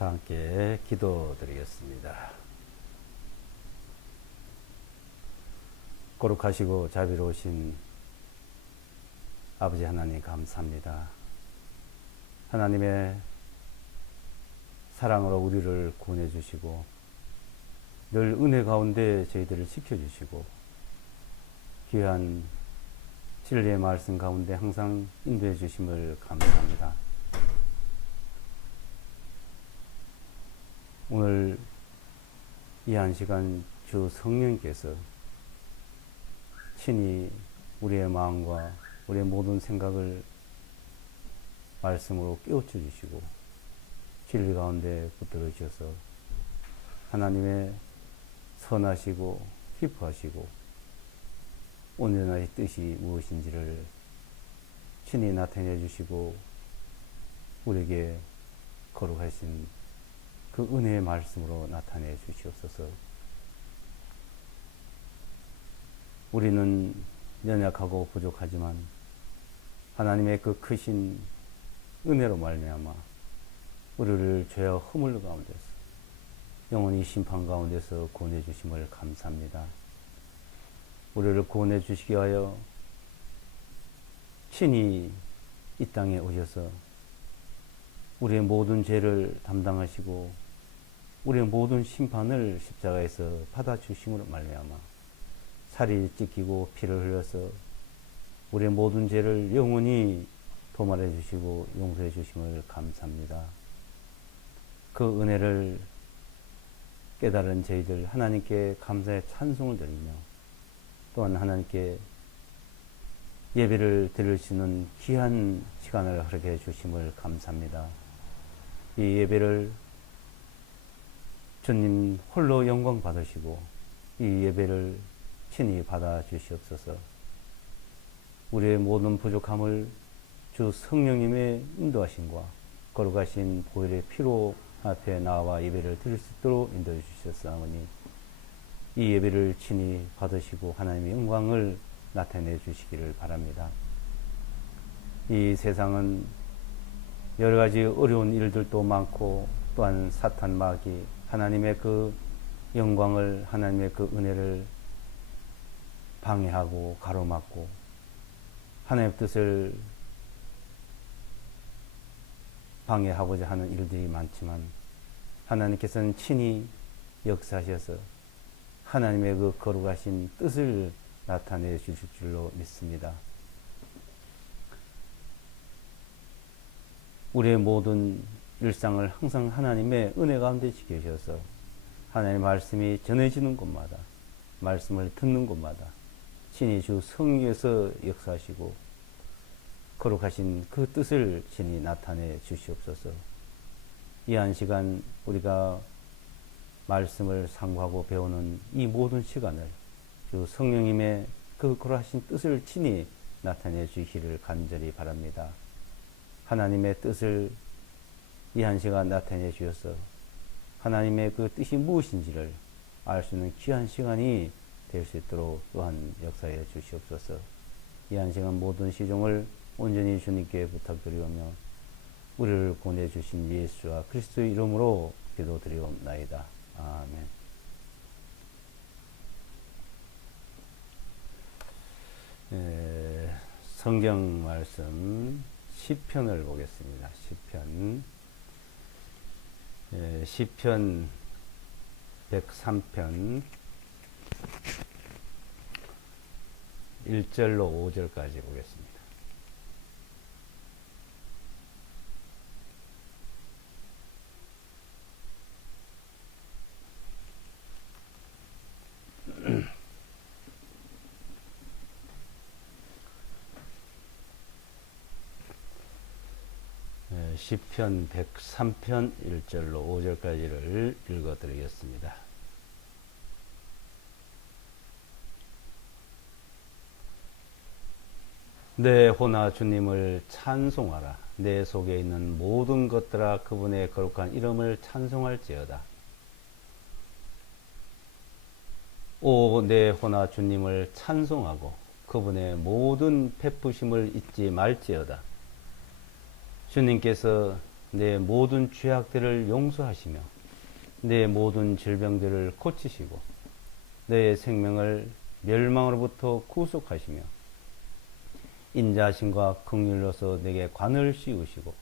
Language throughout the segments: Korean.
다 함께 기도드리겠습니다. 거룩하시고 자비로우신 아버지 하나님 감사합니다. 하나님의 사랑으로 우리를 구원해 주시고 늘 은혜 가운데 저희들을 지켜주시고 귀한 진리의 말씀 가운데 항상 인도해 주심을 감사합니다. 오늘 이 한 시간 주 성령께서 친히 우리의 마음과 우리의 모든 생각을 말씀으로 깨우쳐 주시고 진리 가운데 붙들어 주셔서 하나님의 선하시고 기뻐하시고 온전하신 뜻이 무엇인지를 친히 나타내 주시고 우리에게 거룩하신 그 은혜의 말씀으로 나타내 주시옵소서. 우리는 연약하고 부족하지만 하나님의 그 크신 은혜로 말미암아 우리를 죄와 허물 가운데서 영원히 심판 가운데서 구원해 주심을 감사합니다. 우리를 구원해 주시기 위하여 친히 이 땅에 오셔서 우리의 모든 죄를 담당하시고 우리의 모든 심판을 십자가에서 받아주심으로 말미암아 살이 찢기고 피를 흘려서 우리의 모든 죄를 영원히 도말해 주시고 용서해 주심을 감사합니다. 그 은혜를 깨달은 저희들 하나님께 감사의 찬송을 드리며 또한 하나님께 예배를 드릴 수 있는 귀한 시간을 허락해 주심을 감사합니다. 이 예배를 주님 홀로 영광 받으시고 이 예배를 친히 받아 주시옵소서. 우리의 모든 부족함을 주 성령님의 인도하심과 거룩하신 보혈의 피로 앞에 나와 예배를 드릴 수 있도록 인도해 주셨사오니 이 예배를 친히 받으시고 하나님의 영광을 나타내 주시기를 바랍니다. 이 세상은 여러 가지 어려운 일들도 많고 또한 사탄 마귀 하나님의 그 영광을 하나님의 그 은혜를 방해하고 가로막고 하나님의 뜻을 방해하고자 하는 일들이 많지만 하나님께서는 친히 역사하셔서 하나님의 그 거룩하신 뜻을 나타내 주실 줄로 믿습니다. 우리의 모든 일상을 항상 하나님의 은혜 가운데 지키셔서 하나님의 말씀이 전해지는 곳마다 말씀을 듣는 곳마다 친히 주 성령에서 역사하시고 거룩하신 그 뜻을 친히 나타내 주시옵소서. 이 한 시간 우리가 말씀을 상고하고 배우는 이 모든 시간을 주 성령님의 그 거룩하신 뜻을 친히 나타내 주시기를 간절히 바랍니다. 하나님의 뜻을 이 한 시간 나타내 주셔서 하나님의 그 뜻이 무엇인지를 알 수 있는 귀한 시간이 될 수 있도록 또한 역사해 주시옵소서. 이 한 시간 모든 시종을 온전히 주님께 부탁드리오며 우리를 구원해 주신 예수와 그리스도의 이름으로 기도드리옵나이다. 아멘. 성경 말씀 시편을 보겠습니다. 시편 103편 1절로 5절까지 보겠습니다. 시편 103편 1절로 5절까지를 읽어드리겠습니다. 내 혼아 주님을 찬송하라. 내 속에 있는 모든 것들아 그분의 거룩한 이름을 찬송할지어다. 오 내 혼아 주님을 찬송하고 그분의 모든 베푸심을 잊지 말지어다. 주님께서 내 모든 죄악들을 용서하시며 내 모든 질병들을 고치시고 내 생명을 멸망으로부터 구속하시며 인자심과 긍휼로서 내게 관을 씌우시고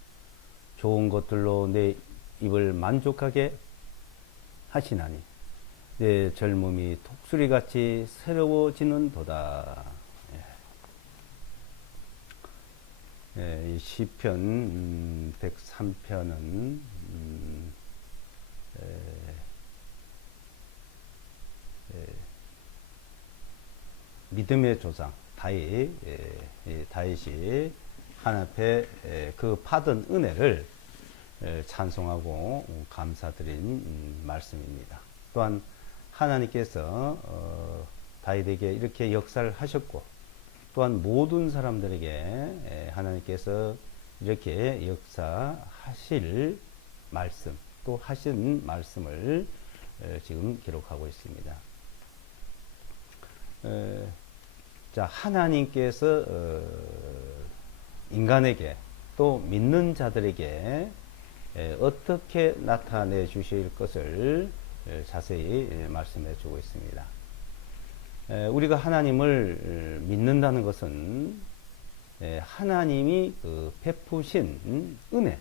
좋은 것들로 내 입을 만족하게 하시나니 내 젊음이 독수리같이 새로워지는도다. 이 시편 103편은 믿음의 조상 다윗이 하나님 앞에 그 받은 은혜를 찬송하고 감사드린 말씀입니다. 또한 하나님께서 다윗에게 이렇게 역사를 하셨고 또한 모든 사람들에게 하나님께서 이렇게 역사하실 말씀 또 하신 말씀을 지금 기록하고 있습니다. 자, 하나님께서 인간에게 또 믿는 자들에게 어떻게 나타내 주실 것을 자세히 말씀해 주고 있습니다. 우리가 하나님을 믿는다는 것은 하나님이 그 베푸신 은혜,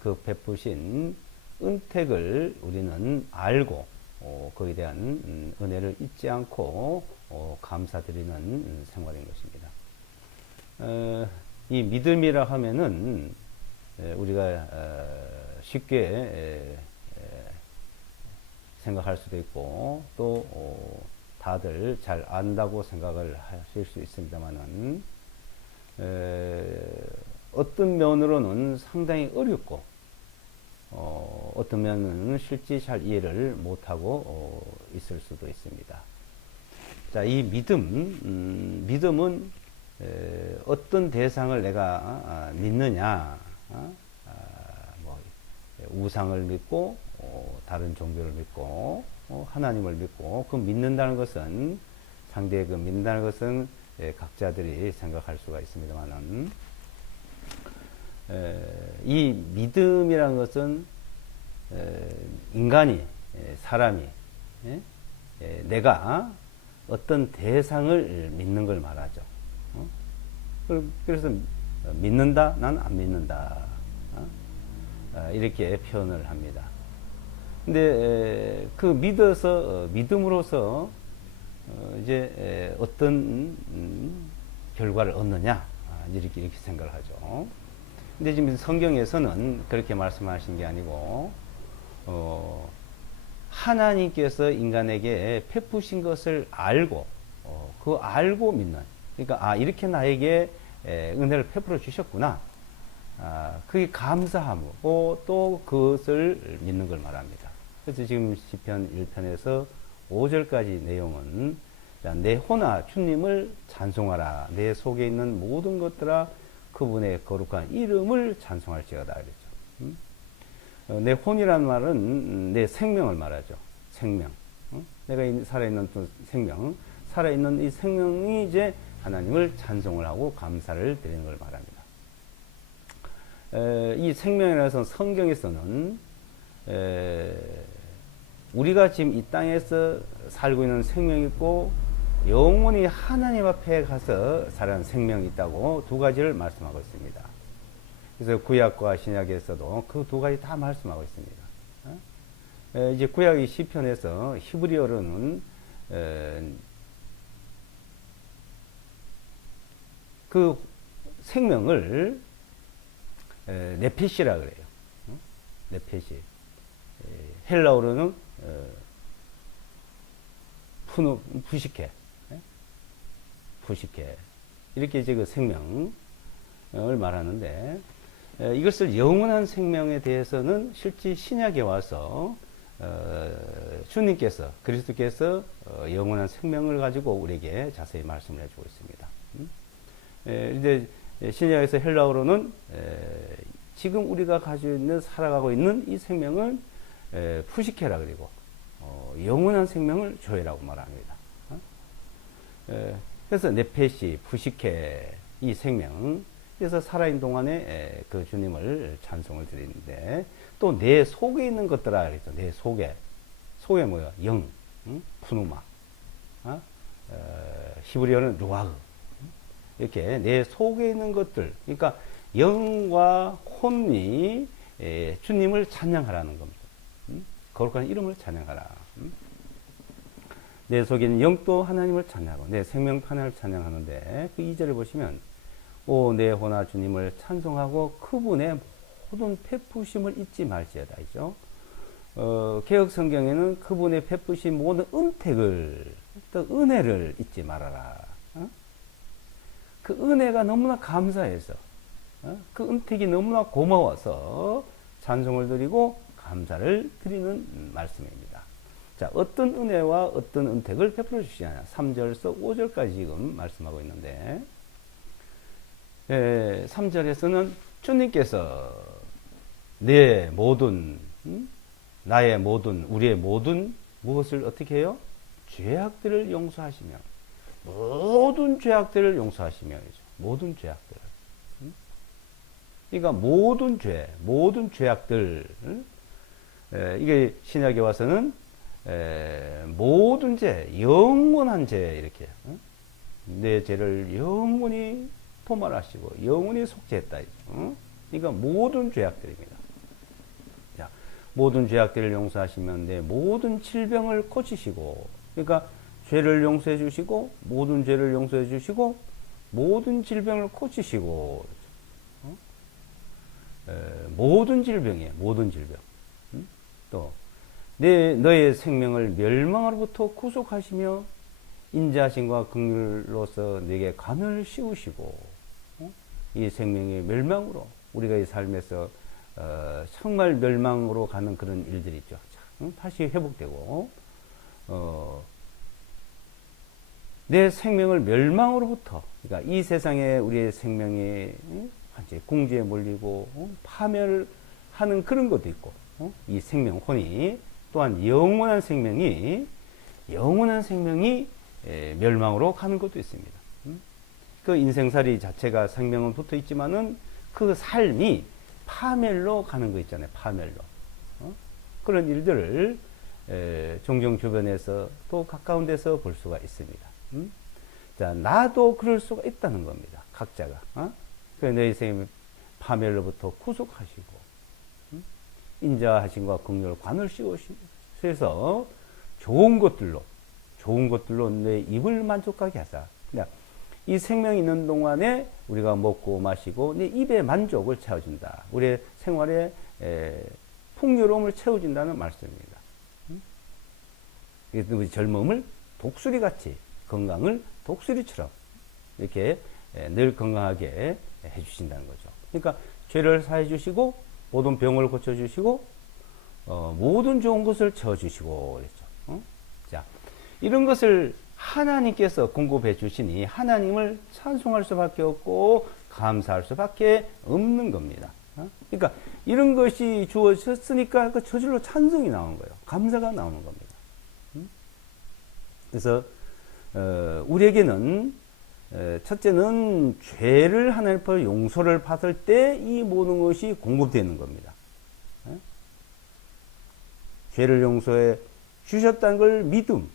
그 베푸신 은택을 우리는 알고 거기에 대한 은혜를 잊지 않고 감사드리는 생활인 것입니다. 이 믿음이라 하면은 우리가 쉽게 생각할 수도 있고 또 다들 잘 안다고 생각을 하실 수 있습니다만은 어떤 면으로는 상당히 어렵고 어떤 면은 실제 잘 이해를 못하고 있을 수도 있습니다. 자, 이 믿음은 어떤 대상을 내가 믿느냐, 뭐 우상을 믿고 다른 종교를 믿고 하나님을 믿고 그 믿는다는 것은 상대의 그 믿는다는 것은 각자들이 생각할 수가 있습니다만은 이 믿음이라는 것은 인간이 사람이 내가 어떤 대상을 믿는 걸 말하죠. 그래서 믿는다, 난 안 믿는다 이렇게 표현을 합니다. 근데 그 믿음으로써 이제 어떤 결과를 얻느냐 이렇게 생각을 하죠. 근데 지금 성경에서는 그렇게 말씀하신 게 아니고 하나님께서 인간에게 베푸신 것을 알고 그 알고 믿는, 그러니까 이렇게 나에게 은혜를 베풀어 주셨구나, 그게 감사하고 또 그것을 믿는 걸 말합니다. 그래서 지금 시편 1편에서 5절까지 내용은 내 혼아 주님을 찬송하라, 내 속에 있는 모든 것들아 그분의 거룩한 이름을 찬송할지어다 그랬죠. 내 혼이란 말은 내 생명을 말하죠. 생명. 내가 살아있는 또 생명, 살아있는 이 생명이 이제 하나님을 찬송을 하고 감사를 드리는 걸 말합니다. 이 생명이라서 성경에서는 우리가 지금 이 땅에서 살고 있는 생명이 있고 영원히 하나님 앞에 가서 살아가는 생명이 있다고 두 가지를 말씀하고 있습니다. 그래서 구약과 신약에서도 그 두 가지 다 말씀하고 있습니다. 이제 구약의 시편에서 히브리어로는 그 생명을 네피시라 그래요. 네피시. 헬라어로는 푸시케. 푸시케. 이렇게 이제 그 생명을 말하는데, 이것을 영원한 생명에 대해서는 실제 신약에 와서 주님께서, 그리스도께서 영원한 생명을 가지고 우리에게 자세히 말씀을 해주고 있습니다. 이제 신약에서 헬라어로는 지금 우리가 가지고 있는, 살아가고 있는 이 생명을 푸시케라 그리고 영원한 생명을 조회라고 말합니다. 그래서 네페시, 푸시케 이 생명, 그래서 살아있는 동안에 그 주님을 찬송을 드리는데, 또 내 속에 있는 것들아 그랬죠. 내 속에. 속에 뭐야? 영, 푸누마, 히브리어는 루아흐. 이렇게 내 속에 있는 것들, 그러니까 영과 혼이 주님을 찬양하라는 겁니다. 거룩한 이름을 찬양하라. 내 속에 있는 영도 하나님을 찬양하고 내 생명도 하나님을 찬양하는데, 그 2절을 보시면 오 내 혼아 주님을 찬송하고 그분의 모든 베푸심을 잊지 말지어다 있죠. 개혁 성경에는 그분의 베푸신 모든 은택을, 또 은혜를 잊지 말아라. 그 은혜가 너무나 감사해서, 그 은택이 너무나 고마워서 찬송을 드리고 감사를 드리는 말씀입니다. 자, 어떤 은혜와 어떤 은택을 베풀어 주시냐. 3절에서 5절까지 지금 말씀하고 있는데, 3절에서는 주님께서 내 모든, 나의 모든, 우리의 모든 무엇을 어떻게 해요? 죄악들을 용서하시며, 모든 죄악들을 용서하시며, 모든 죄악들을. 그러니까 모든 죄, 모든 죄악들, 이게 신약에 와서는 모든 죄, 영원한 죄, 이렇게 내 죄를 영원히 포말하시고 영원히 속죄했다. 그러니까 모든 죄악들입니다. 자, 모든 죄악들을 용서하시면 내 모든 질병을 고치시고, 그러니까 죄를 용서해 주시고 모든 죄를 용서해 주시고 모든 질병을 고치시고, 모든 질병이에요. 모든 질병. 또 너의 생명을 멸망으로부터 구속하시며 인자하심과 긍휼로서 내게 관을 씌우시고, 이 생명의 멸망으로, 우리가 이 삶에서 정말 멸망으로 가는 그런 일들이 있죠. 다시 회복되고, 내 생명을 멸망으로부터, 그러니까 이 세상에 우리의 생명이 완전히 궁지에 몰리고 파멸하는 그런 것도 있고, 이 생명, 혼이 또한 영원한 생명이 멸망으로 가는 것도 있습니다. 그 인생살이 자체가 생명은 붙어 있지만은 그 삶이 파멸로 가는 거 있잖아요. 파멸로. 그런 일들을 종종 주변에서 또 가까운 데서 볼 수가 있습니다. 자, 나도 그럴 수가 있다는 겁니다. 각자가. 그래서 너희 생명 파멸로부터 구속하시고, 인자하심과 긍휼 관을 씌우셔서 좋은 것들로 내 입을 만족하게 하사. 그러니까 이 생명이 있는 동안에 우리가 먹고 마시고 내 입의 만족을 채워준다. 우리의 생활의 풍요로움을 채워준다는 말씀입니다. 우리 젊음을 독수리같이, 건강을 독수리처럼 이렇게 늘 건강하게 해주신다는 거죠. 그러니까 죄를 사해 주시고 모든 병을 고쳐 주시고 모든 좋은 것을 채워주시고 그랬죠. 자, 이런 것을 하나님께서 공급해 주시니 하나님을 찬송할 수밖에 없고 감사할 수밖에 없는 겁니다. 그러니까 이런 것이 주어졌으니까 그 저절로 찬송이 나오는 거예요. 감사가 나오는 겁니다. 그래서 우리에게는 첫째는 죄를 하나님 앞에 용서를 받을 때 이 모든 것이 공급되는 겁니다. 죄를 용서해 주셨다는 걸 믿음,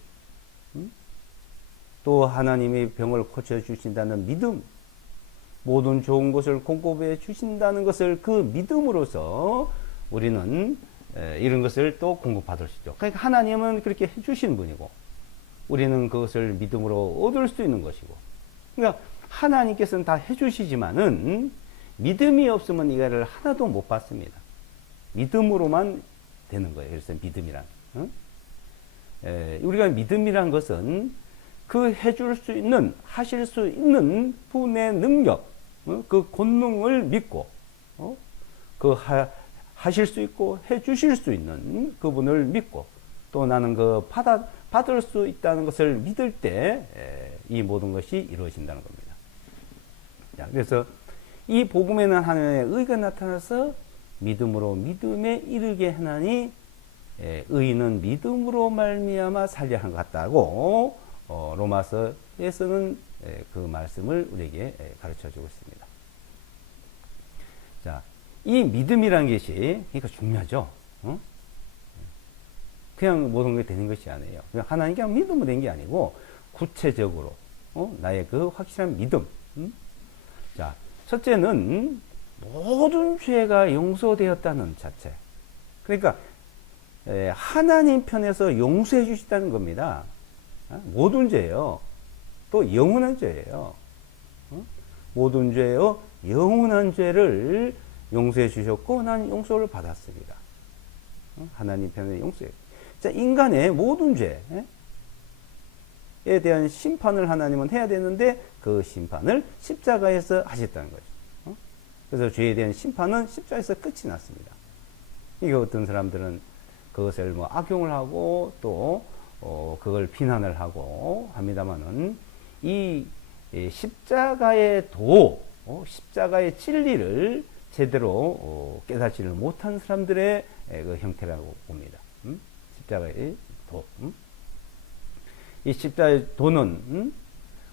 또 하나님이 병을 고쳐주신다는 믿음, 모든 좋은 것을 공급해 주신다는 것을 그 믿음으로써 우리는 이런 것을 또 공급받을 수 있죠. 그러니까 하나님은 그렇게 해주신 분이고 우리는 그것을 믿음으로 얻을 수 있는 것이고, 그러니까 하나님께서는 다 해주시지만은 믿음이 없으면 이거를 하나도 못 받습니다. 믿음으로만 되는 거예요. 그래서 믿음이란, 우리가 믿음이란 것은 그 해줄 수 있는, 하실 수 있는 분의 능력, 그 권능을 믿고, 하실 수 있고 해주실 수 있는 그분을 믿고, 또 나는 받을 수 있다는 것을 믿을 때 이 모든 것이 이루어진다는 겁니다. 자, 그래서 이 복음에는 하나님의 의가 나타나서 믿음으로 믿음에 이르게 하나니 의인은 믿음으로 말미암아 살려 한 것 같다고 로마서에서는 그 말씀을 우리에게 가르쳐 주고 있습니다. 자, 이 믿음이라는 것이 그러니까 중요하죠. 어? 그냥 모든 게 되는 것이 아니에요. 그냥 하나님께 그냥 믿으면 된 게 아니고 구체적으로 나의 그 확실한 믿음. 자, 첫째는 모든 죄가 용서되었다는 자체. 그러니까 하나님 편에서 용서해 주시다는 겁니다. 모든 죄예요. 또 영원한 죄예요. 모든 죄요 영원한 죄를 용서해 주셨고 난 용서를 받았습니다. 하나님 편에 용서해. 자, 인간의 모든 죄에 대한 심판을 하나님은 해야 되는데 그 심판을 십자가에서 하셨다는 거죠. 그래서 죄에 대한 심판은 십자가에서 끝이 났습니다. 이게 어떤 사람들은 그것을 뭐 악용을 하고 또 그걸 비난을 하고 합니다만은 이 십자가의 십자가의 진리를 제대로 깨닫지를 못한 사람들의 그 형태라고 봅니다. 십자가의 도. 이 십자가의 도는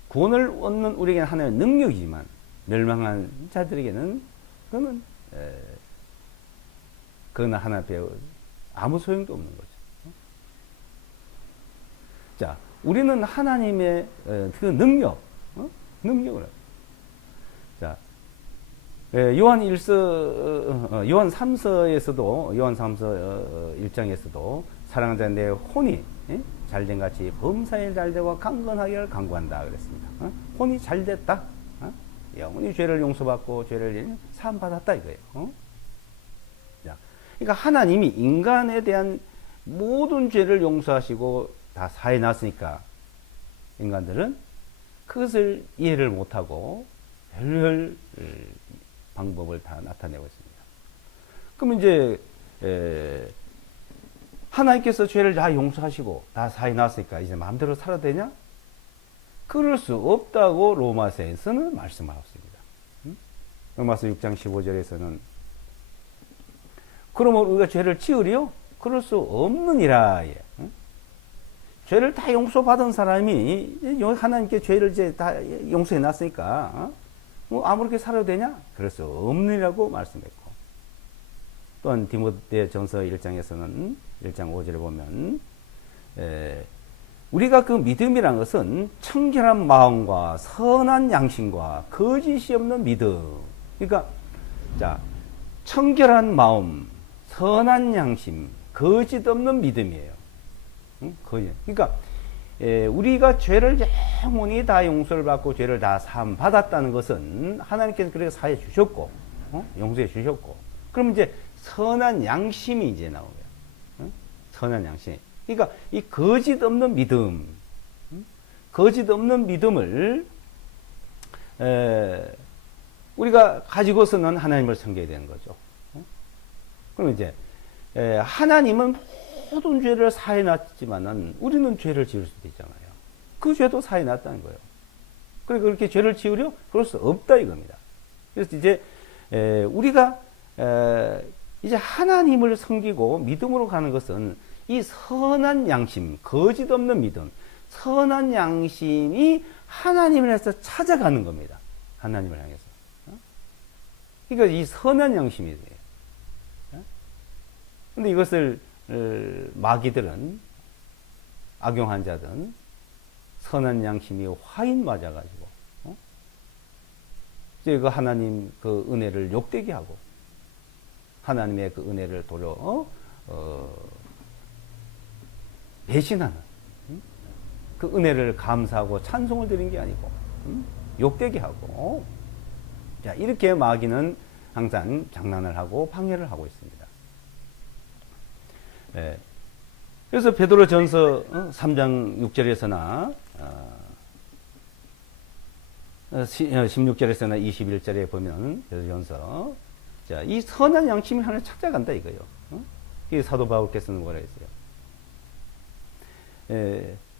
구원을 얻는 우리에게는 하나의 능력이지만 멸망한 자들에게는 그거는 하나 앞에 아무 소용도 없는 거죠. 자, 우리는 하나님의 그 능력을. 자, 요한 3서에서도, 요한 3서 1장에서도 사랑하는 자 내 혼이 잘된 같이 범사에 잘되고 강건하기를 강구한다 그랬습니다. 혼이 잘됐다. 영원히 죄를 용서받고 죄를 사함받았다 이거예요. 자, 그러니까 하나님이 인간에 대한 모든 죄를 용서하시고 다 사해 놨으니까 인간들은 그것을 이해를 못하고 별별 방법을 다 나타내고 있습니다. 그럼 이제 하나님께서 죄를 다 용서하시고 다 사해 놨으니까 이제 마음대로 살아도 되냐? 그럴 수 없다고 로마서에서는 말씀하고 있습니다. 로마서 6장 15절에서는 그러면 우리가 죄를 지으리요? 그럴 수 없느니라. 죄를 다 용서받은 사람이 하나님께 죄를 이제 다 용서해 놨으니까 뭐 아무렇게 살아도 되냐? 그럴 수 없느니라고 말씀했고, 또한 디모데전서 1장에서는 1장 5절에 보면 우리가 그 믿음이란 것은 청결한 마음과 선한 양심과 거짓이 없는 믿음. 그러니까 자, 청결한 마음, 선한 양심, 거짓 없는 믿음이에요. 그러니까 우리가 죄를 영원히 다 용서를 받고 죄를 다 사함 받았다는 것은 하나님께서 그렇게 사해 주셨고 용서해 주셨고, 그럼 이제 선한 양심이 이제 나오고요. 선한 양심. 그러니까 이 거짓 없는 믿음, 거짓 없는 믿음을 우리가 가지고서는 하나님을 섬겨야 되는 거죠. 그럼 이제 하나님은 모든 죄를 사해 놨지만은 우리는 죄를 지을 수도 있잖아요. 그 죄도 사해 놨다는 거예요. 그러니까 그렇게 죄를 지으려? 그럴 수 없다 이겁니다. 그래서 이제 우리가 이제 하나님을 섬기고 믿음으로 가는 것은 이 선한 양심, 거짓 없는 믿음, 선한 양심이 하나님을 향해서 찾아가는 겁니다. 하나님을 향해서. 그러니까 이 선한 양심이 돼요. 근데 이것을 마귀들은, 악용한 자들은 선한 양심이 화인 맞아가지고 이제 그 하나님 그 은혜를 욕되게 하고 하나님의 그 은혜를 도려 배신하는, 그 은혜를 감사하고 찬송을 드린 게 아니고 욕되게 하고, 자, 이렇게 마귀는 항상 장난을 하고 방해를 하고 있습니다. 그래서 베드로전서 3장 6절에서나 16절에서나 21절에 보면 베드로전서, 자, 이 선한 양심이 하나 찾아간다 이거예요. 이게 사도 바울께서는 뭐라 했어요?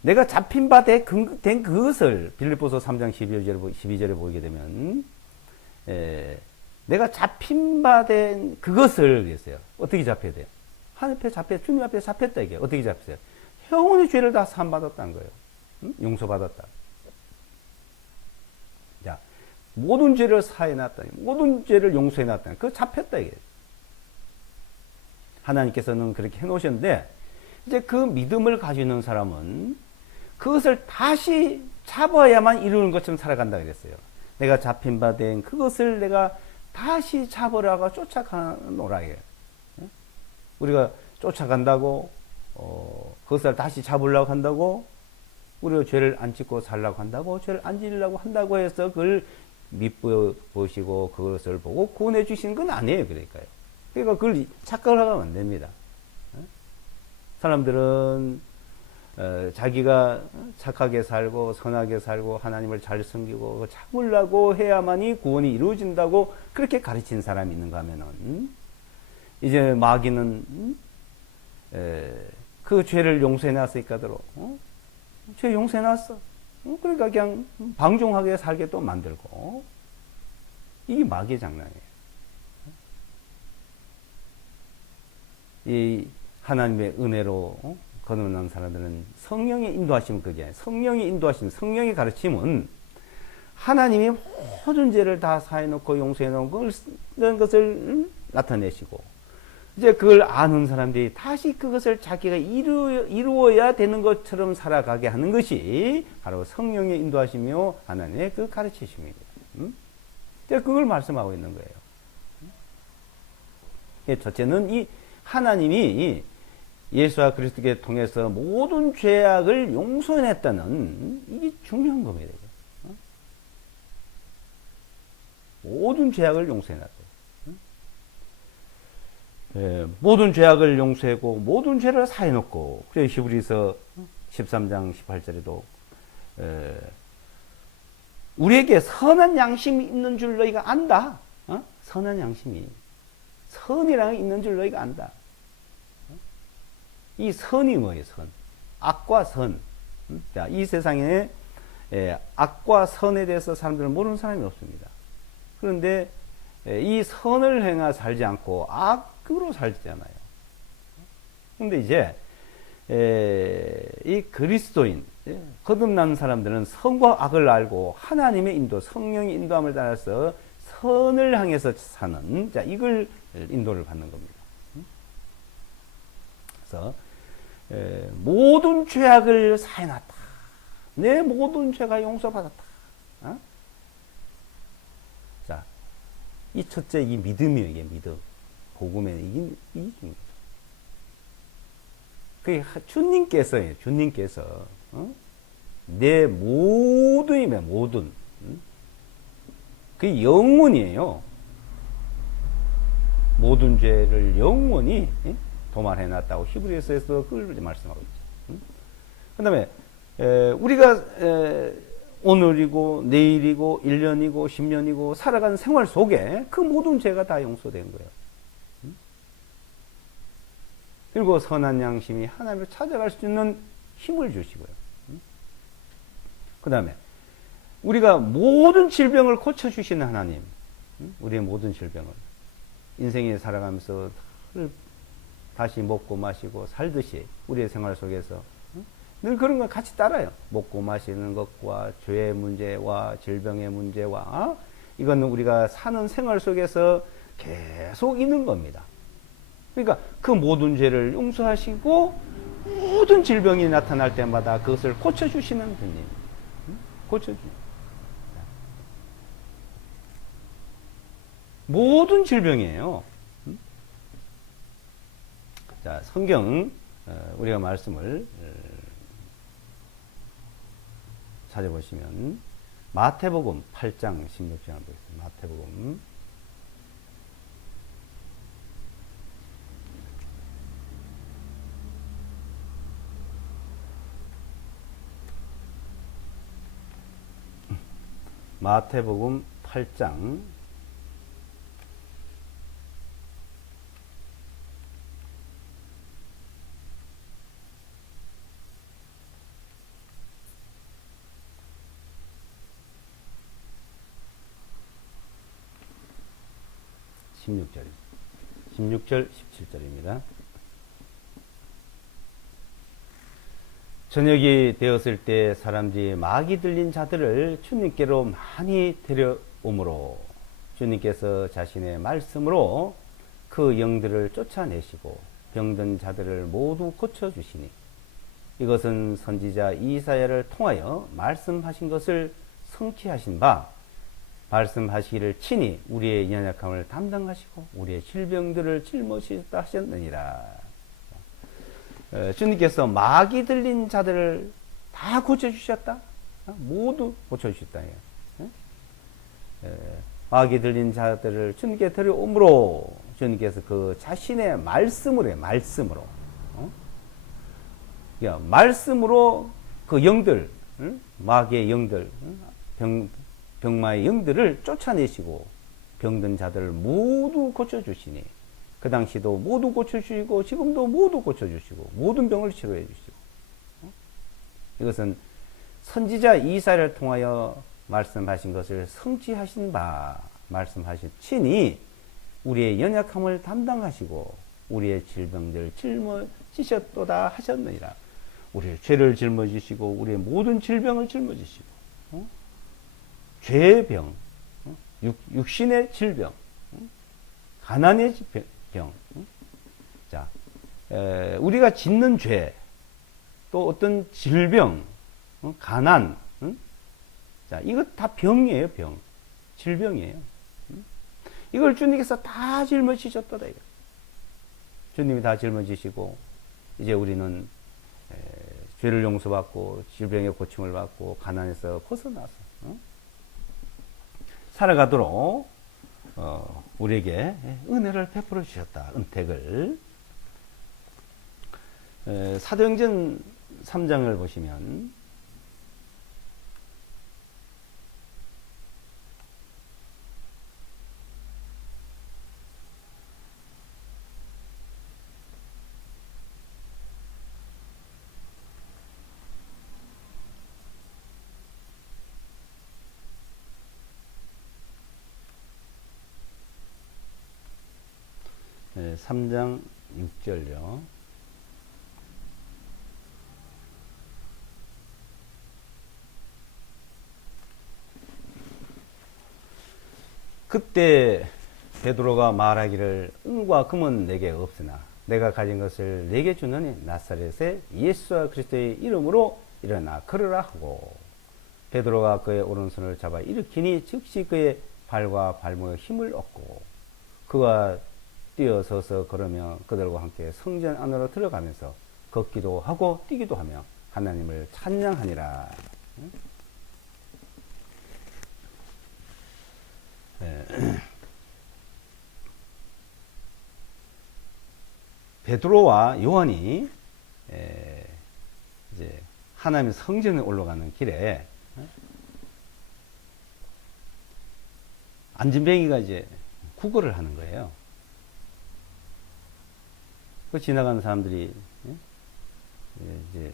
내가 잡힌 바 된 그것을 빌립보서 3장 12절에 보게 되면 내가 잡힌 바 된 그것을 그랬어요. 어떻게 잡혀야 돼요? 하나님 앞에 주님 앞에 잡혔다 이게. 어떻게 잡혔어요? 영원히 죄를 다 사함받았다는 거예요. 용서받았다. 자, 모든 죄를 사해놨다니, 모든 죄를 용서해놨다니, 그거 잡혔다 이게. 하나님께서는 그렇게 해놓으셨는데, 이제 그 믿음을 가지고 있는 사람은 그것을 다시 잡아야만 이루는 것처럼 살아간다 그랬어요. 내가 잡힌 바 된 그것을 내가 다시 잡으라고 쫓아가노라 해요. 우리가 쫓아간다고 그것을 다시 잡으려고 한다고, 우리가 죄를 안 짓고 살려고 한다고, 죄를 안 지으려고 한다고 해서 그걸 믿보시고 그것을 보고 구원해 주시는 건 아니에요. 그러니까 그걸 착각을 하면 안 됩니다. 사람들은 자기가 착하게 살고 선하게 살고 하나님을 잘 섬기고 참으려고 해야만이 구원이 이루어진다고 그렇게 가르친 사람이 있는가 하면은, 이제 마귀는 그 죄를 용서해놨으니까대로 죄 용서해놨어. 그러니까 그냥 방종하게 살게 또 만들고, 이게 마귀의 장난이에요. 이 하나님의 은혜로 거듭난 사람들은 성령의 인도하심, 그게 아니에요. 성령의 인도하심, 성령의 가르침은 하나님이 모든 죄를 다 사해놓고 용서해놓은 것을 나타내시고, 이제 그걸 아는 사람들이 다시 그것을 자기가 이루어야 되는 것처럼 살아가게 하는 것이 바로 성령의 인도하시며 하나님의 그 가르치심입니다. 그걸 말씀하고 있는 거예요. 첫째는 이 하나님이 예수와 그리스도께 통해서 모든 죄악을 용서했다는, 이게 중요한 겁니다. 모든 죄악을 용서해놨다. 모든 죄악을 용서하고 모든 죄를 사해놓고, 그래서 히브리서 13장 18절에도 우리에게 선한 양심이 있는 줄 너희가 안다. 선한 양심이, 선이라는 게 있는 줄 너희가 안다. 이 선이 뭐예요? 선. 악과 선. 자, 이 세상에 악과 선에 대해서 사람들은 모르는 사람이 없습니다. 그런데 이 선을 행하 살지 않고 악으로 살잖아요. 그런데 이제 이 그리스도인, 거듭난 사람들은 선과 악을 알고 하나님의 인도, 성령의 인도함을 따라서 선을 향해서 사는, 자, 이걸 인도를 받는 겁니다. 그래서 모든 죄악을 사해놨다. 내 모든 죄가 용서받았다. 자, 이 첫째, 이 믿음이에요. 이게 믿음. 복음의 이게 중요해요. 그게 주님께서 내 모든이면 모든, 그게 영원이에요. 모든 죄를 영원히 도말해놨다고 히브리서에서 그걸 말씀하고 있죠. 그 다음에 우리가 오늘이고 내일이고 1년이고 10년이고 살아가는 생활 속에 그 모든 죄가 다 용서된 거예요. 그리고 선한 양심이 하나님을 찾아갈 수 있는 힘을 주시고요. 그 다음에 우리가 모든 질병을 고쳐주시는 하나님, 우리의 모든 질병을 인생에 살아가면서 다시 먹고 마시고 살듯이 우리의 생활 속에서 늘 그런 걸 같이 따라요. 먹고 마시는 것과 죄의 문제와 질병의 문제와, 이거는 우리가 사는 생활 속에서 계속 있는 겁니다. 그러니까 그 모든 죄를 용서하시고 모든 질병이 나타날 때마다 그것을 고쳐주시는 주님. 고쳐주시는. 모든 질병이에요. 자, 성경 우리가 말씀을 찾아보시면 마태복음 8장 16장을 보겠습니다. 마태복음 8장 16절 17절입니다. 저녁이 되었을 때 사람들이 마귀 들린 자들을 주님께로 많이 들여옴으로 주님께서 자신의 말씀으로 그 영들을 쫓아내시고 병든 자들을 모두 고쳐주시니 이것은 선지자 이사야를 통하여 말씀하신 것을 성취하신 바 말씀하시기를 친히 우리의 연약함을 담당하시고 우리의 질병들을 짊어지셨다 하셨느니라. 주님께서 마귀 들린 자들을 다 고쳐주셨다. 모두 고쳐주셨다. 마귀 들린 자들을 주님께 들여옴으로 주님께서 그 자신의 말씀으로 말씀으로 그 영들, 마귀의 영들, 병마의 영들을 쫓아내시고 병든 자들을 모두 고쳐주시니 그 당시도 모두 고쳐주시고 지금도 모두 고쳐주시고 모든 병을 치료해 주시고 이것은 선지자 이사야를 통하여 말씀하신 것을 성취하신 바 말씀하신 친히 우리의 연약함을 담당하시고 우리의 질병들 짊어지셨도다 하셨느니라. 우리의 죄를 짊어지시고 우리의 모든 질병을 짊어지시고 죄의 병, 육신의 질병, 가난의 병. 자, 우리가 짓는 죄, 또 어떤 질병, 가난. 자, 이거 다 병이에요, 병. 질병이에요. 이걸 주님께서 다 짊어지셨더라. 주님이 다 짊어지시고, 이제 우리는 죄를 용서받고, 질병의 고침을 받고, 가난에서 벗어나서, 살아가도록 우리에게 은혜를 베풀어 주셨다. 은택을. 사도행전 3장을 보시면 네, 3장 6절요. 그때 베드로가 말하기를 은과 금은 내게 없으나 내가 가진 것을 내게 주노니 나사렛의 예수와 그리스도의 이름으로 일어나 걸으라 하고 베드로가 그의 오른손을 잡아 일으키니 즉시 그의 발과 발목에 힘을 얻고 그가 뛰어서서 걸으며 그들과 함께 성전 안으로 들어가면서 걷기도 하고 뛰기도 하며 하나님을 찬양하니라. 베드로와 요한이 이제 하나님의 성전에 올라가는 길에 안진뱅이가 이제 구걸을 하는 거예요. 그 지나가는 사람들이 이제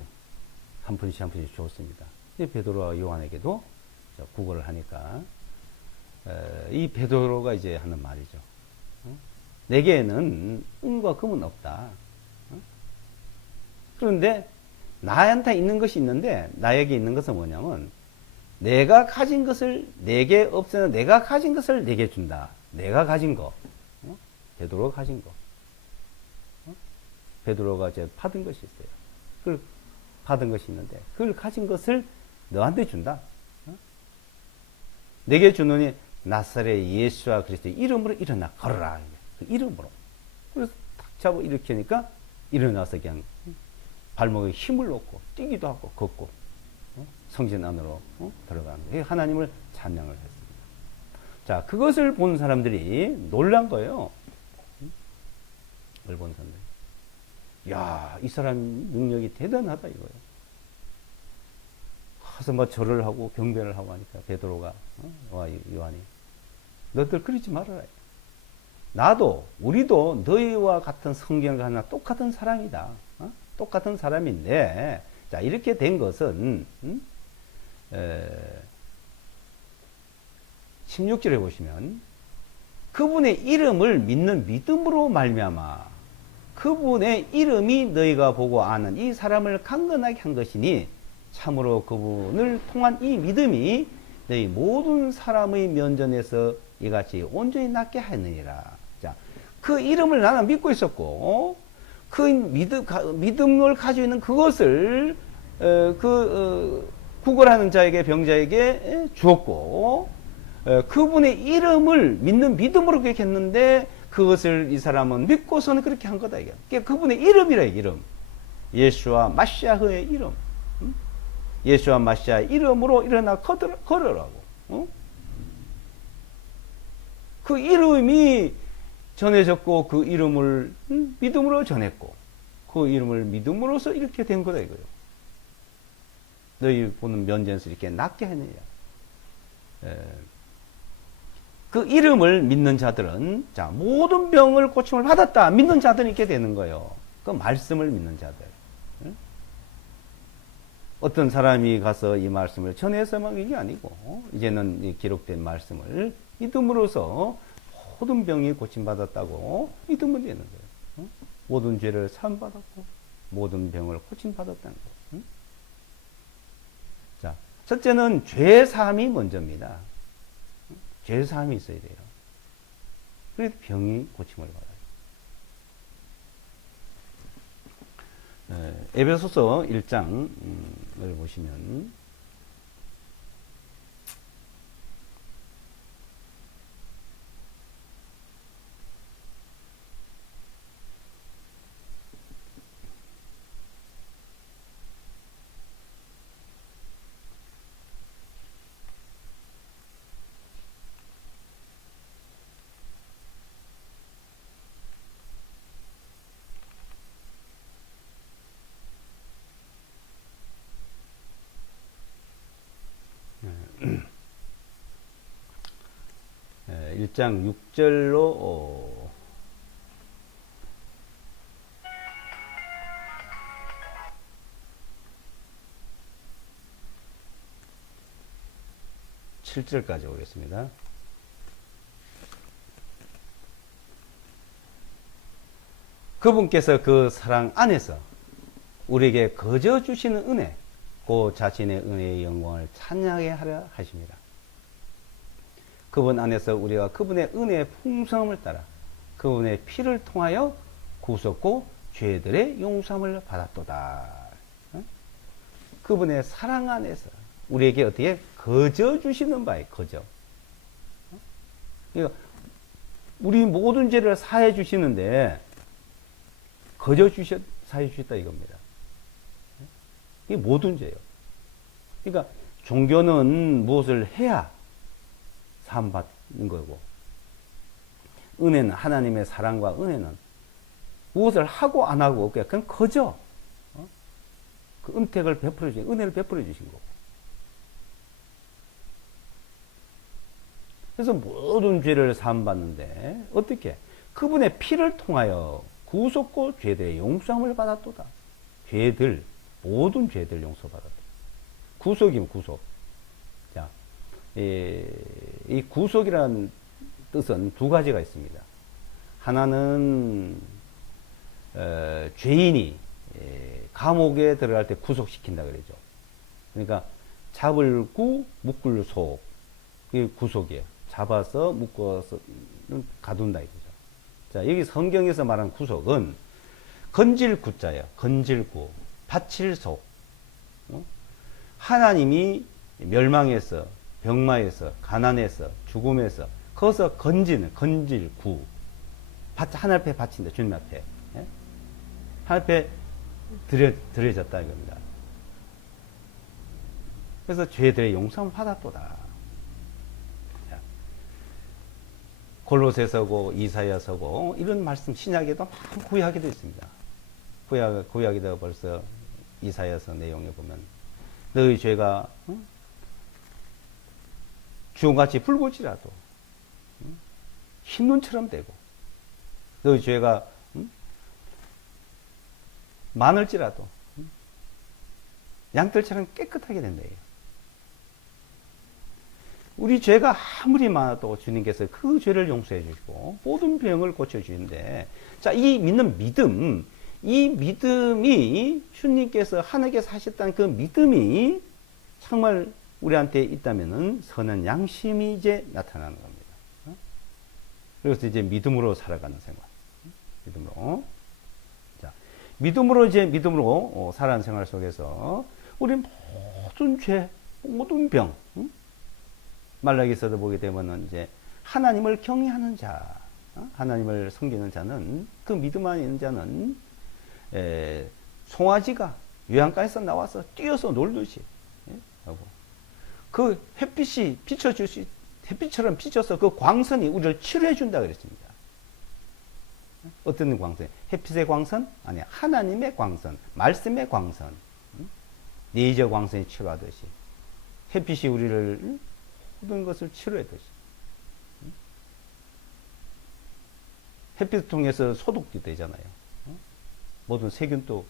한 푼씩 한 푼씩 줬습니다. 베드로와 요한에게도 구걸을 하니까 이 베드로가 이제 하는 말이죠. 내게는 은과 금은 없다. 그런데 나한테 있는 것이 있는데 나에게 있는 것은 뭐냐면 내가 가진 것을 내게 없으나 내가 가진 것을 내게 준다. 내가 가진 거. 베드로가 가진 거. 베드로가 이제 받은 것이 있어요. 그걸 받은 것이 있는데 그걸 가진 것을 너한테 준다. 내게 주노니 나사렛 예수와 그리스도의 이름으로 일어나 걸어라. 그 이름으로. 그래서 탁 잡아 일으키니까 일어나서 그냥 발목에 힘을 얻고 뛰기도 하고 걷고 성전 안으로 들어가는 거예요. 하나님을 찬양을 했습니다. 자, 그것을 본 사람들이 놀란 거예요. 그걸 본 사람들이. 야, 이 사람 능력이 대단하다 이거예요. 가서 막 절을 하고 경배를 하고 하니까 베드로가 와 요한이 너희들 그러지 말아라. 나도 우리도 너희와 같은 성경을 하나 똑같은 사람이다. 똑같은 사람인데 자 이렇게 된 것은 16절에 보시면 그분의 이름을 믿는 믿음으로 말미암아 그분의 이름이 너희가 보고 아는 이 사람을 강건하게 한 것이니 참으로 그분을 통한 이 믿음이 너희 모든 사람의 면전에서 이같이 온전히 낫게 하느니라. 자, 그 이름을 나는 믿고 있었고, 그 믿음을 가지고 있는 그것을 구걸하는 자에게, 병자에게 주었고, 그분의 이름을 믿는 믿음으로 그렇게 했는데, 그것을 이 사람은 믿고서는 그렇게 한 거다 이게. 그러니까 그분의 이름이라 이름. 예수와 마시아의 이름. 예수와 마시아 이름으로 일어나 걸으라고. 그 이름이 전해졌고 그 이름을 믿음으로 전했고 그 이름을 믿음으로써 이렇게 된 거다 이거예요. 너희 보는 면전에서 이렇게 낫게 하느냐. 그 이름을 믿는 자들은 자 모든 병을 고침을 받았다 믿는 자들은 있게 되는 거예요. 그 말씀을 믿는 자들. 어떤 사람이 가서 이 말씀을 전해서만 이게 아니고 이제는 이 기록된 말씀을 믿음으로써 모든 병이 고침받았다고 믿으면 되는 거예요. 모든 죄를 사함받았고 모든 병을 고침받았다는 거예요. 자, 첫째는 죄 사함이 먼저입니다. 죄 사함이 있어야 돼요. 그래서 병이 고침을 받아요. 에베소서 1장을 보시면 1장 6절로 7절까지 오겠습니다. 그분께서 그 사랑 안에서 우리에게 거저 주시는 은혜, 그 자신의 은혜의 영광을 찬양하게 하려 하십니다. 그분 안에서 우리가 그분의 은혜의 풍성함을 따라 그분의 피를 통하여 구속고 죄들의 용서함을 받았도다. 그분의 사랑 안에서 우리에게 어떻게 거저 주시는 바에 거저. 그러니까 우리 모든 죄를 사해 주시는데 거저 사해 주셨다 이겁니다. 이게 모든 죄예요. 그러니까 종교는 무엇을 해야 사함받는 거고, 은혜는 하나님의 사랑과 은혜는 무엇을 하고 안 하고 그냥 거저 그 은택을 베풀어 주신, 은혜를 베풀어 주신 거고. 그래서 모든 죄를 사함받는데 어떻게? 그분의 피를 통하여 구속고 죄들의 용서함을 받았도다. 죄들, 모든 죄들 용서받았다. 구속이면 구속. 자, 이 구속이라는 뜻은 두 가지가 있습니다. 하나는 죄인이 감옥에 들어갈 때 구속시킨다 그러죠. 그러니까 잡을 구, 묶을 속. 그게 구속이에요. 잡아서 묶어서 가둔다 이거죠. 자, 여기 성경에서 말하는 구속은 건질 구자예요. 건질 구, 바칠 속. 하나님이 멸망에서, 병마에서, 가난에서, 죽음에서 거기서 건지는 건질 구. 하나님 앞에 바친다. 주님 앞에. 예? 하나님 앞에 드려졌다 이겁니다. 그래서 죄들의 용서를 받았도다. 골로새서고 이사야서고 이런 말씀 신약에도 많고 구약에도 있습니다. 구약에도 벌써 이사야서 내용에 보면 너희 죄가 주홍같이 붉을지라도 흰눈처럼 되고 너희 죄가 많을지라도 양털처럼 깨끗하게 된다. 우리 죄가 아무리 많아도 주님께서 그 죄를 용서해 주시고 모든 병을 고쳐 주시는데, 자, 이 믿는 믿음, 이 믿음이 주님께서 하나님께서 하셨다는 그 믿음이 정말 우리한테 있다면은 선한 양심이 이제 나타나는 겁니다. 그래서 이제 믿음으로 살아가는 생활. 믿음으로. 자, 믿음으로 살아가는 생활 속에서 우리 모든 죄, 모든 병, 말라기서도 보게 되면은 이제 하나님을 경외하는 자, 하나님을 섬기는 자는 그 믿음 안에 있는 자는 송아지가 요양가에서 나와서 뛰어서 놀듯이 하고 그 햇빛이 비춰주시 햇빛처럼 비춰서 그 광선이 우리를 치료해 준다 그랬습니다. 어떤 광선? 햇빛의 광선? 아니, 하나님의 광선, 말씀의 광선, 레이저 광선이 치료하듯이 햇빛이 우리를 모든 것을 치료하듯이 햇빛을 통해서 소독도 되잖아요. 모든 세균도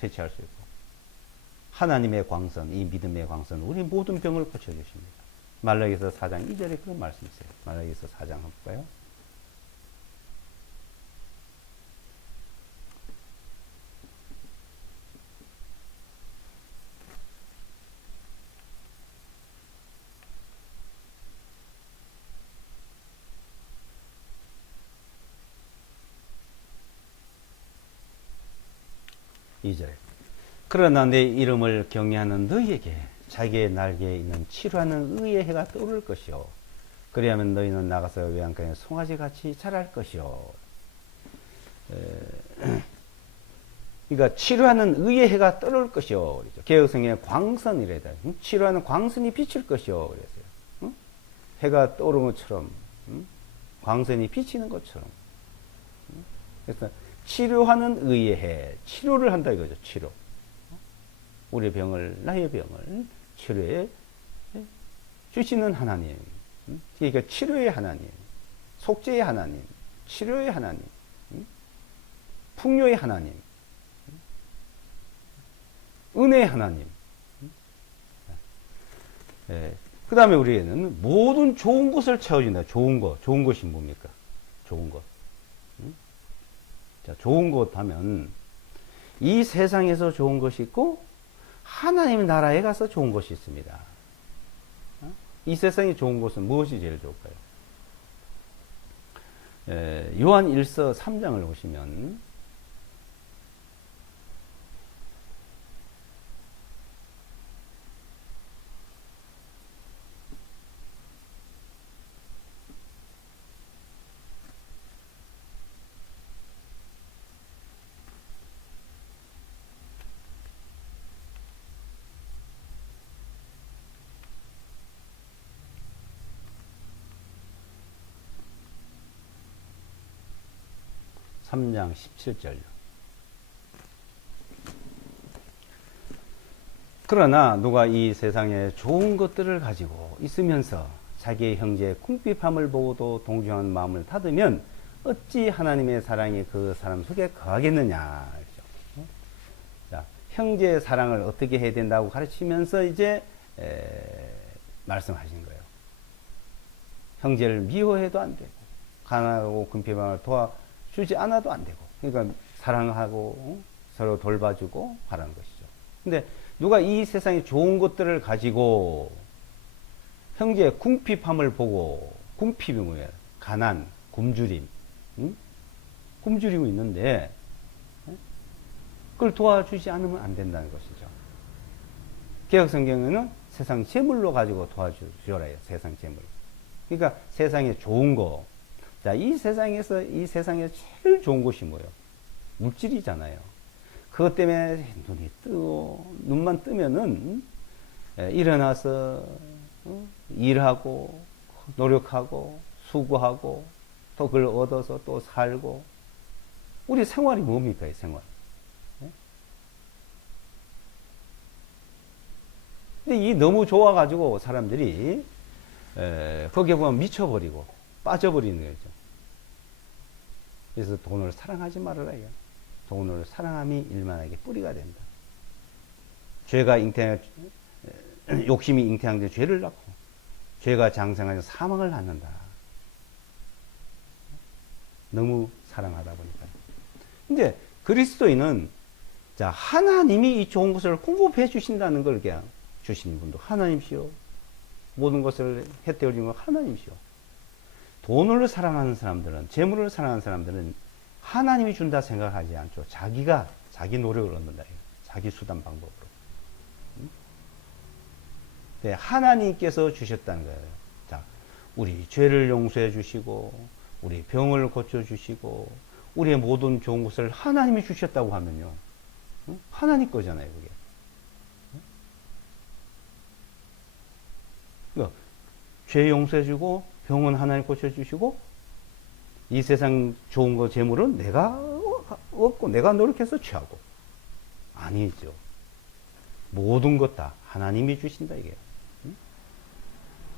퇴치할 수 있고 하나님의 광선, 이 믿음의 광선, 우리 모든 병을 고쳐주십니다. 말라기서 4장 2절에 그런 말씀이세요. 말라기서 4장 한번 볼까요? 그러나 내 이름을 경외하는 너희에게 자기의 날개에 있는 치료하는 의의 해가 떠오를 것이요. 그리하면 너희는 나가서 외양간에 송아지같이 자랄 것이요. 그러니까 치료하는 의의 해가 떠오를 것이요. 개혁성경에 광선이래다. 치료하는 광선이 비칠 것이요. 그랬어요. 해가 떠오르는 것처럼, 광선이 비치는 것처럼. 그래서 치료하는 의의 해, 치료를 한다 이거죠. 치료. 우리의 병을, 나의 병을 치료해 주시는 하나님. 그러니까 치료의 하나님, 속죄의 하나님, 치료의 하나님, 풍요의 하나님, 은혜의 하나님. 그 다음에 우리에는 모든 좋은 것을 채워준다. 좋은 것. 좋은 것이 뭡니까? 좋은 것. 자, 좋은 것 하면 이 세상에서 좋은 것이 있고 하나님의 나라에 가서 좋은 것이 있습니다. 이 세상에 좋은 것은 무엇이 제일 좋을까요? 요한 1서 3장을 보시면 3장 17절요. 그러나 누가 이 세상에 좋은 것들을 가지고 있으면서 자기의 형제의 궁핍함을 보고도 동정하는 마음을 닫으면 어찌 하나님의 사랑이 그 사람 속에 거하겠느냐. 자, 형제의 사랑을 어떻게 해야 된다고 가르치면서 이제 말씀하신 거예요. 형제를 미워해도 안 되고 가난하고 궁핍함을 도와주지 않아도 안 되고, 그러니까 사랑하고 서로 돌봐주고 하라는 것이죠. 근데 누가 이 세상에 좋은 것들을 가지고 형제의 궁핍함을 보고, 궁핍이 뭐예요? 가난, 굶주림, 굶주리고 있는데 그걸 도와주지 않으면 안 된다는 것이죠. 개혁성경에는 세상 재물로 가지고 도와주셔라 해요. 세상 재물. 그러니까 세상에 좋은 거. 자, 이 세상에서, 이 세상에 제일 좋은 것이 뭐예요? 물질이잖아요. 그것 때문에 눈이 뜨고, 눈만 뜨면은, 일어나서, 일하고, 노력하고, 수고하고, 또 그걸 얻어서 또 살고. 우리 생활이 뭡니까, 이 생활? 근데 이 너무 좋아가지고 사람들이, 거기에 보면 미쳐버리고, 빠져버리는 거죠. 그래서 돈을 사랑하지 말아라. 돈을 사랑함이 일만하게 뿌리가 된다. 죄가 욕심이 잉태하는데 죄를 낳고, 죄가 장성하여 사망을 낳는다. 너무 사랑하다 보니까. 근데 그리스도인은, 자, 하나님이 이 좋은 것을 공급해 주신다는 걸 그냥 주시는 분도 하나님이시오. 모든 것을 혜택을 주는 건 하나님이시오. 돈을 사랑하는 사람들은, 재물을 사랑하는 사람들은 하나님이 준다 생각하지 않죠. 자기가 자기 노력을 얻는다. 자기 수단 방법으로. 네, 하나님께서 주셨다는 거예요. 자, 우리 죄를 용서해 주시고, 우리 병을 고쳐 주시고, 우리의 모든 좋은 것을 하나님이 주셨다고 하면요. 하나님 거잖아요, 그게. 그러니까 죄 용서해 주고, 병은 하나님 고쳐 주시고, 이 세상 좋은 거, 재물은 내가 얻고, 내가 노력해서 취하고. 아니죠. 모든 것 다 하나님이 주신다, 이게.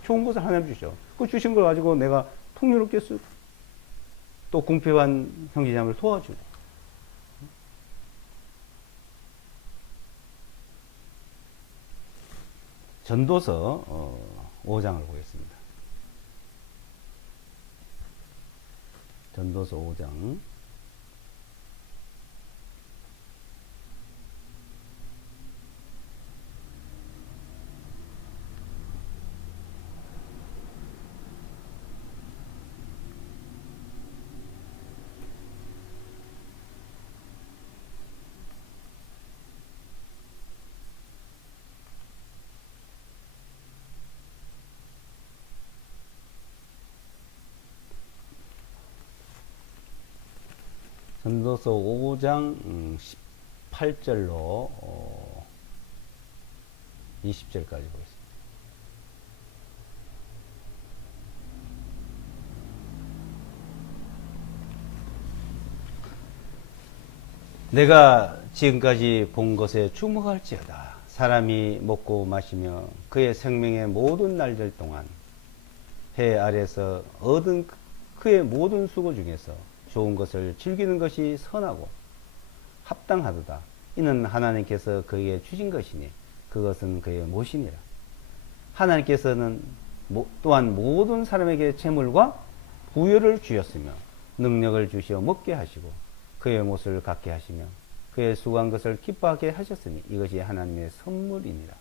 좋은 것을 하나님 주셔. 그 주신 걸 가지고 내가 풍요롭게 쓰고, 또 궁핍한 형제자매를 도와주고. 전도서 5장을 보겠습니다. 전도서 5장. 전도서 5장 18절로 20절까지 보겠습니다. 내가 지금까지 본 것에 주목할지어다. 사람이 먹고 마시며 그의 생명의 모든 날들 동안 해 아래서 얻은 그의 모든 수고 중에서 좋은 것을 즐기는 것이 선하고 합당하도다. 이는 하나님께서 그에게 주신 것이니 그것은 그의 몫이니라. 하나님께서는 또한 모든 사람에게 재물과 부여를 주셨으며 능력을 주시어 먹게 하시고 그의 몫을 갖게 하시며 그의 수고한 것을 기뻐하게 하셨으니 이것이 하나님의 선물이니라.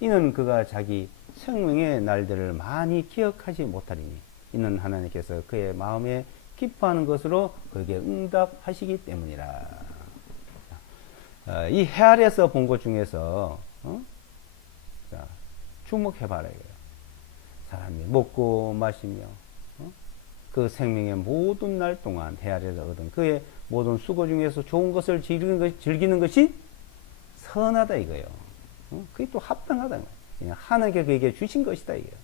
이는 그가 자기 생명의 날들을 많이 기억하지 못하리니 이는 하나님께서 그의 마음에 기뻐하는 것으로 그에게 응답하시기 때문이라. 이 해 아래에서 본 것 중에서 자, 주목해봐라 이거예요. 사람이 먹고 마시며 그 생명의 모든 날 동안 해 아래에서 얻은 그의 모든 수고 중에서 좋은 것을 즐기는 것이 선하다 이거예요. 그게 또 합당하다. 그냥 하나님께 그에게 주신 것이다 이거예요.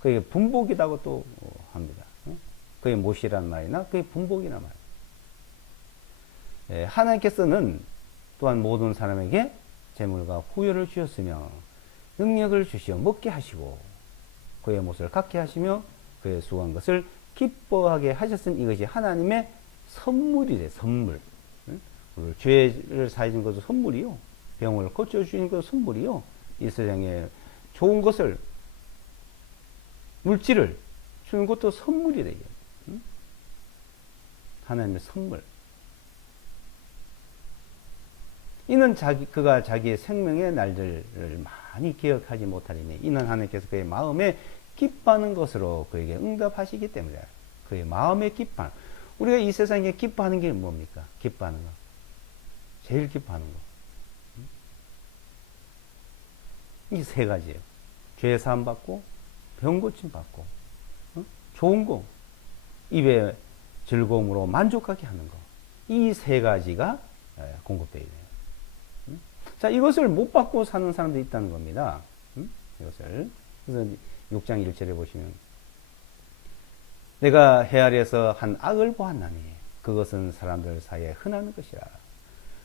그게 분복이라고 또 합니다. 그게 몫이란 말이나 그게 분복이란 말. 예, 하나님께서는 또한 모든 사람에게 재물과 후유를 주셨으며 능력을 주시어 먹게 하시고 그의 몫을 갖게 하시며 그의 수고한 것을 기뻐하게 하셨으니 이것이 하나님의 선물이래. 선물. 죄를 사해준 것도 선물이요. 병을 고쳐주신 것도 선물이요. 이 세상에 좋은 것을 물질을 주는 것도 선물이래. 하나님의 선물. 이는 그가 자기의 생명의 날들을 많이 기억하지 못하리니 이는 하나님께서 그의 마음에 기뻐하는 것으로 그에게 응답하시기 때문이다. 그의 마음에 기뻐하는. 우리가 이 세상에 기뻐하는 게 뭡니까? 기뻐하는 거. 제일 기뻐하는 거. 이 세 가지예요. 죄 사함 받고, 병 고침 받고, 좋은 거, 입에 즐거움으로 만족하게 하는 거. 이 세 가지가 공급되어야 돼요. 자, 이것을 못 받고 사는 사람들이 있다는 겁니다. 이것을. 그래서 6장 1절에 보시면 내가 해 아래에서 한 악을 보았나니 그것은 사람들 사이에 흔한 것이라.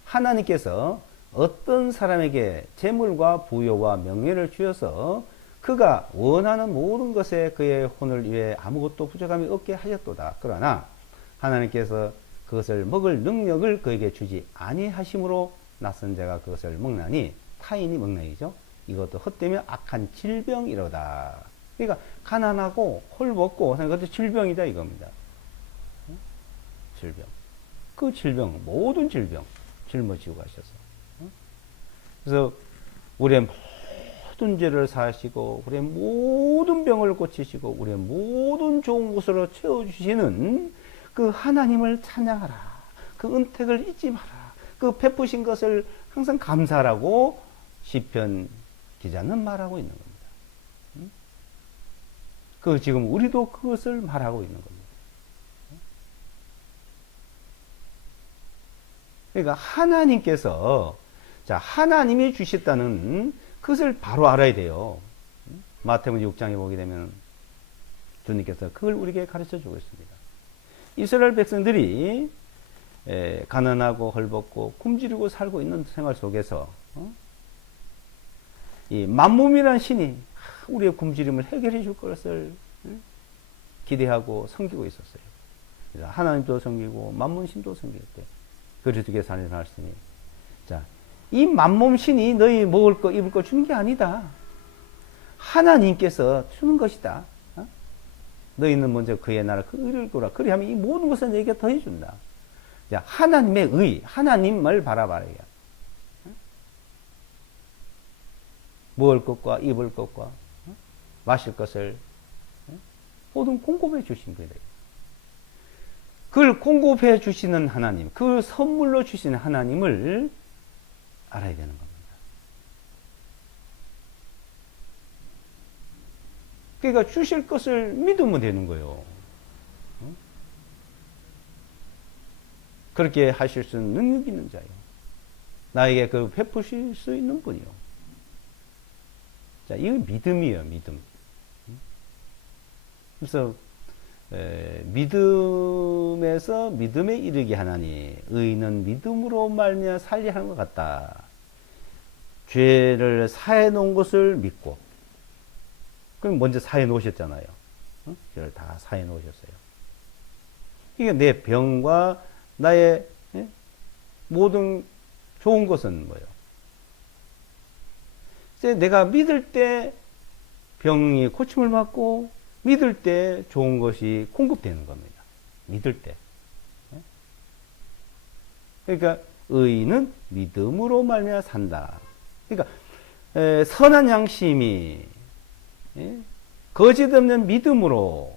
하나님께서 어떤 사람에게 재물과 부여와 명예를 주셔서 그가 원하는 모든 것에 그의 혼을 위해 아무것도 부족함이 없게 하셨도다. 그러나 하나님께서 그것을 먹을 능력을 그에게 주지 아니하심으로 낯선 자가 그것을 먹나니 타인이 먹나니죠. 이것도 헛되며 악한 질병이로다. 그러니까 가난하고 헐벗고 그것도 질병이다 이겁니다. 질병. 그 질병, 모든 질병 짊어지고 가셔서. 그래서 우리의 모든 죄를 사하시고 우리의 모든 병을 고치시고 우리의 모든 좋은 곳으로 채워주시는 그 하나님을 찬양하라. 그 은택을 잊지 마라. 그 베푸신 것을 항상 감사하라고 시편 기자는 말하고 있는 겁니다. 그 지금 우리도 그것을 말하고 있는 겁니다. 그러니까 하나님께서 자 하나님이 주셨다는 그것을 바로 알아야 돼요. 마태복음 6장에 보게 되면 주님께서 그걸 우리에게 가르쳐 주고 있습니다. 이스라엘 백성들이 가난하고 헐벗고 굶주리고 살고 있는 생활 속에서 이 만몸이란 신이 우리의 굶주림을 해결해 줄 것을 기대하고 섬기고 있었어요. 그래서 하나님도 섬기고 만몸신도 섬겼대. 그리스도께서 하는 말씀이 자, 이 만몸신이 너희 먹을 거 입을 거 주는 게 아니다. 하나님께서 주는 것이다. 너희는 먼저 그의 나라 그 의를 구하라. 그리하면 이 모든 것을 너에게 더해 준다. 자, 하나님의 의, 하나님을 바라봐야 해요. 먹을 것과 입을 것과 마실 것을 모든 공급해 주신 거예요. 그걸 공급해 주시는 하나님, 그 선물로 주시는 하나님을 알아야 되는 겁니다. 그러니까 주실 것을 믿으면 되는 거예요. 그렇게 하실 수 있는 능력 있는 자요. 나에게 그 베푸실 수 있는 분이요. 자, 이건 믿음이에요, 믿음. 그래서 믿음에서 믿음에 이르게 하나니 의인은 믿음으로 말미암아 살리 하는 것 같다. 죄를 사해 놓은 것을 믿고 그럼 먼저 사해 놓으셨잖아요. 죄를 다 사해 놓으셨어요. 이게 내 병과 나의 모든 좋은 것은 뭐예요? 이제 내가 믿을 때 병이 고침을 받고 믿을 때 좋은 것이 공급되는 겁니다. 믿을 때. 그러니까 의인은 믿음으로 말미암아 산다. 그러니까 선한 양심이 거짓 없는 믿음으로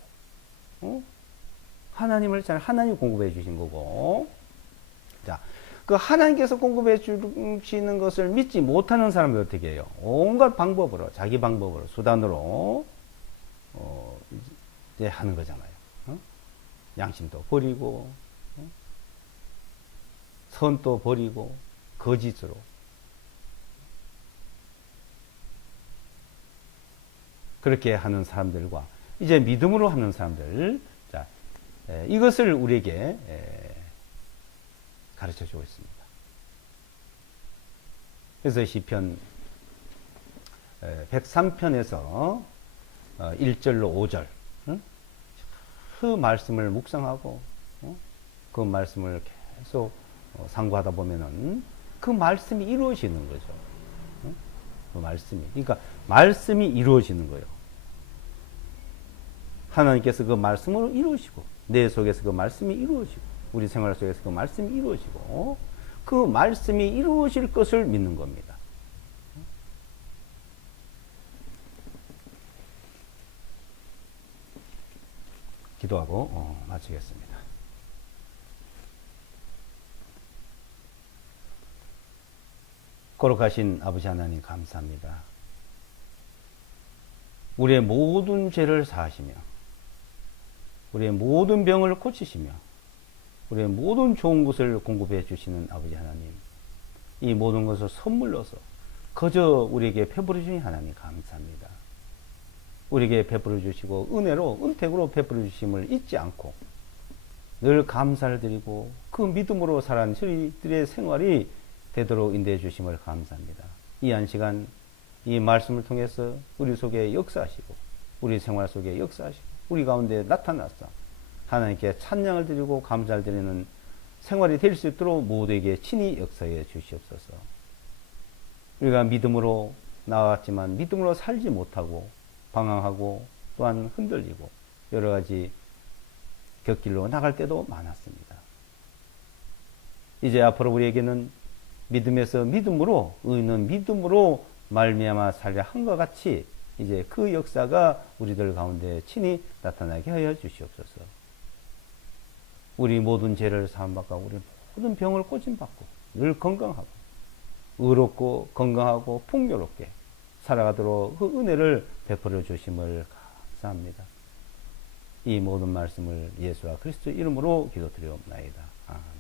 하나님을 잘 하나님 공급해 주신 거고, 자, 그 하나님께서 공급해 주시는 것을 믿지 못하는 사람이 어떻게 해요? 온갖 방법으로, 자기 방법으로, 수단으로 이제 하는 거잖아요. 양심도 버리고, 선도 버리고, 거짓으로. 그렇게 하는 사람들과 이제 믿음으로 하는 사람들, 자, 이것을 우리에게 가르쳐 주고 있습니다. 그래서 시편 103편에서 1절로 5절 그 말씀을 묵상하고 그 말씀을 계속 상고하다 보면은 그 말씀이 이루어지는 거죠. 그 말씀이. 그러니까 말씀이 이루어지는 거예요. 하나님께서 그 말씀으로 이루어지고 내 속에서 그 말씀이 이루어지고 우리 생활 속에서 그 말씀이 이루어지고 그 말씀이 이루어질 것을 믿는 겁니다. 기도하고 마치겠습니다. 거룩하신 아버지 하나님 감사합니다. 우리의 모든 죄를 사하시며 우리의 모든 병을 고치시며 우리의 모든 좋은 것을 공급해 주시는 아버지 하나님, 이 모든 것을 선물로서 거저 우리에게 베풀어 주신 하나님 감사합니다. 우리에게 베풀어 주시고 은혜로 은택으로 베풀어 주심을 잊지 않고 늘 감사를 드리고 그 믿음으로 살아가는 저희들의 생활이 되도록 인도해 주심을 감사합니다. 이 한 시간 이 말씀을 통해서 우리 속에 역사하시고 우리 생활 속에 역사하시고 우리 가운데 나타나서 하나님께 찬양을 드리고 감사를 드리는 생활이 될 수 있도록 모두에게 친히 역사해 주시옵소서. 우리가 믿음으로 나왔지만 믿음으로 살지 못하고 방황하고 또한 흔들리고 여러 가지 곁길로 나갈 때도 많았습니다. 이제 앞으로 우리에게는 믿음에서 믿음으로 의인은 믿음으로 말미암아 살려 한것 같이 이제 그 역사가 우리들 가운데 친히 나타나게 하여 주시옵소서. 우리 모든 죄를 사함받고 우리 모든 병을 고침받고 늘 건강하고 의롭고 건강하고 풍요롭게 살아가도록 그 은혜를 베풀어 주심을 감사합니다. 이 모든 말씀을 예수와 그리스도 이름으로 기도드리옵나이다. 아멘.